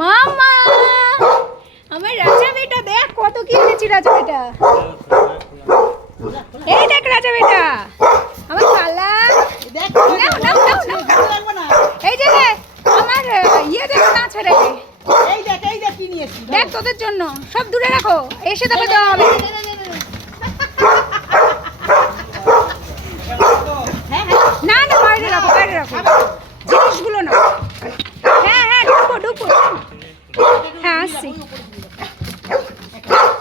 মামা আমার রাজা বেটা দেখ কত কি এনেছি রাজা বেটা। এই দেখ রাজা বেটা আমার খালা নাও নাও নাও নাও। এই যে আমার ইয়ে দেখ না ছেড়ে দেখ তোদের জন্য সব দূরে রাখো এসে তারপর দেওয়া হবে। না না বাইরে রাখো জিনিসগুলো না। হ্যাঁ হ্যাঁ ঢুকো ঢুকো। হ্যাঁ আসছি।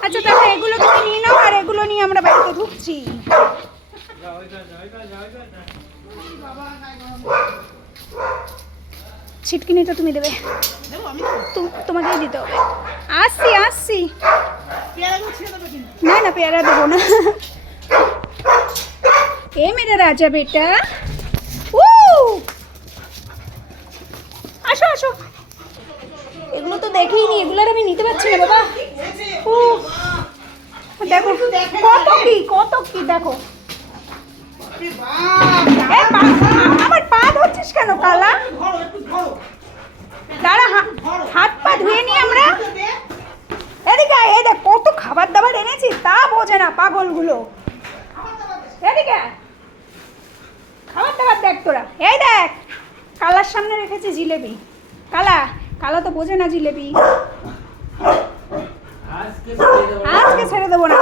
আচ্ছা তাহলে এগুলো তুমি নিয়ে নাও আর এগুলো নিয়ে আমরা বাড়িতে ঢুকছি। ছিটকিনিটা তুমি দেবে তোমাকেই দিতে হবে। আসছি আসছি। না না পেয়ারা দেবো না। এ মেরা রাজা বেটা ও আসো আসো। এগুলো তো দেখিনি এগুলোর আমি নিতে পারছি না বাবা। ও দেখো কত কি দেখো। আমার পা ধরছিস কেন কালা? দাঁড়া হাত পা ধুয়ে নি আমরা। এদিকে এই দেখ কত খাবার দাবার এনেছি তা বোঝে না পাগলগুলো। এদিকে খাবার দাবার দেখ তোরা। এই দেখ কালার সামনে রেখেছি জিলেবি। কালা তো বোঝে না জিলেবি। আজকে ছেড়ে দেবো না।